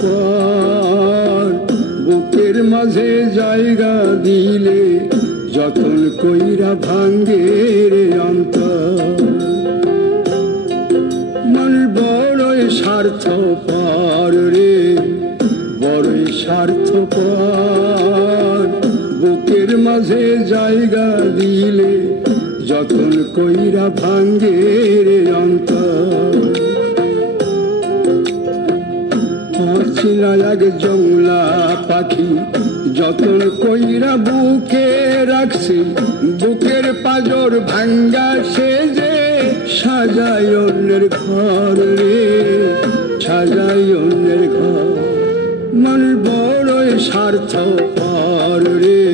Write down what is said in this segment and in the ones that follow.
পর বুকের মাঝে জায়গা দিলে যতন কইরা ভাঙ্গে রে অন্তর। মানুষ বড়ই স্বার্থপর রে, বড়ই স্বার্থপর। বুকের মাঝে জায়গা দিলে যতন কইরা ভাঙ্গে রে অন্তর। অচিনা এক জংলা পাখি যতন কইরা বুকে রাখছি, বুকের পাজর ভাঙ্গা সে যে সাজায় অন্যের ঘর রে, সাজায় অন্যের ঘর। মানুষ বড়ই স্বার্থপর রে,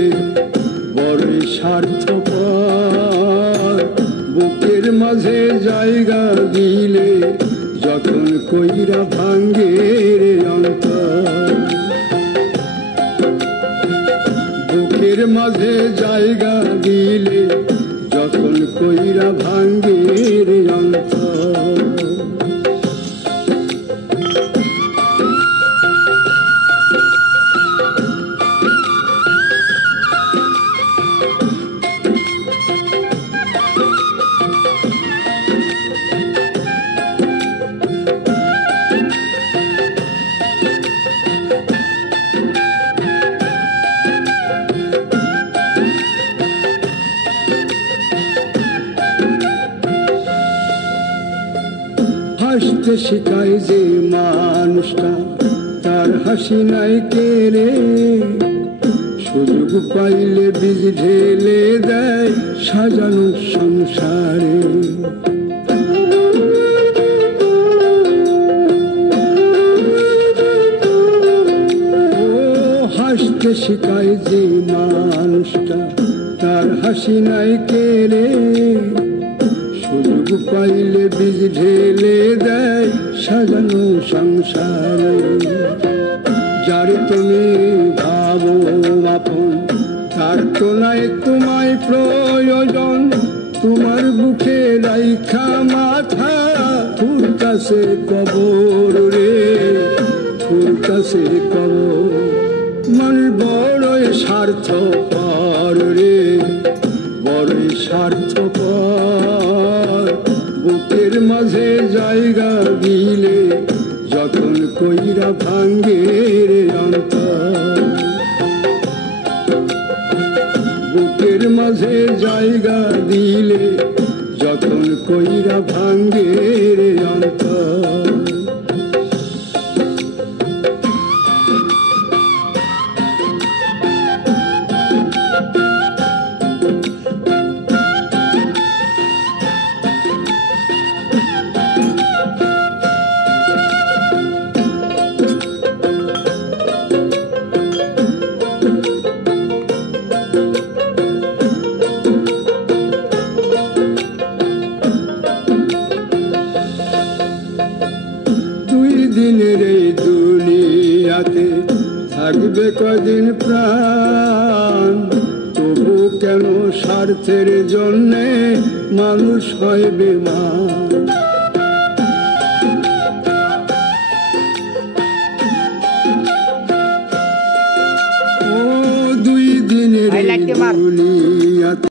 বড়ই স্বার্থপর। বুকের মাঝে জায়গা দিলে যতন কইরা ভাঙ্গে রে অন্তর। বুকের মাঝে জায়গা দিলে যতন কইরা ভাঙ্গে রে অন্তর। হাসতে শিখায় যে মানুষটা তার হাসি নাই কেড়ে, সুযোগ পাইলে বীজ ঢেলে দেয় সাজানো সংসারে। ও হাসতে শিখায় যে মানুষটা তার হাসি নাই কেড়ে, সুযোগ পাইলে বীজ ঢেলে দেয় সাজানো সংসারে। যারে তুমি ভাবো আপন তার তো নাই তোমায় প্রয়োজন, তোমার বুকে রাইখা মাথা ফুরতাছে কবর রে, ফুরতাছে কবর। মানুষ বড়ই স্বার্থপর রে, বড়ই স্বার্থপর। বুকের মাঝে জায়গা দিলে যতন কইরা ভাঙ্গে রে অন্তর। বুকের মাঝে জায়গা দিলে যতন কইরা ভাঙ্গে রে অন্তর। দিনের এই দুনিয়াতে থাকবে কদিন প্রাণ, তবু কেন স্বার্থের জন্যে মানুষ হয় বেমান। ও দুই দিনের দুনিয়াতে